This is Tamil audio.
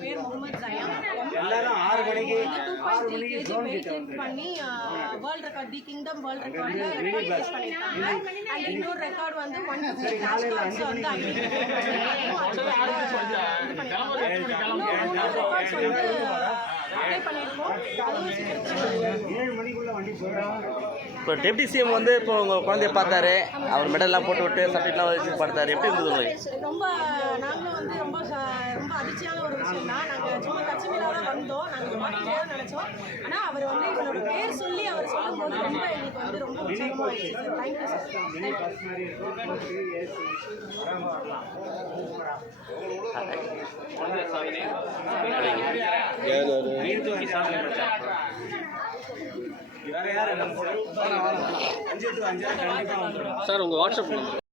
பேர் முகமது ஜயான். எல்லாரும் 6 மணிக்கு 2.3 kg weight lift பண்ணி world record the kingdom world ரெக்கார்ட்ல ரெக்கார்ட் பண்ணிருக்காங்க. அண்ட் இன்னொரு ரெக்கார்ட் வந்து 150 கிளாஸ் வந்து இப்போ டெப்டி சிஎம் வந்து இப்போ உங்கள் குழந்தைய பார்த்தாரு, அவர் மெடல்லாம் போட்டு விட்டு சர்டிஃபிகேட்லாம் வச்சு பார்த்தாரு, எப்படி இருந்தது உங்களுக்கு? ரொம்ப நாங்களும் வந்து ரொம்ப அதிர்ச்சியான ஒரு விஷயம் தான். நாங்கள் சும்மா கட்சி மேலாக தான் வந்தோம், நாங்கள் பார்த்துட்டே நினச்சோம். ஆனால் அவர் வந்து எங்களோட பேர் சொல்லி அவர் சொல்லும்போது ரொம்ப எங்களுக்கு வந்து ரொம்ப உற்சாகமாக ஆயிடுச்சு. Thank you sir. வேற யாரும் 5 to 5 கண்டிப்பாக வந்துடும் சார். உங்கள் வாட்ஸ்அப்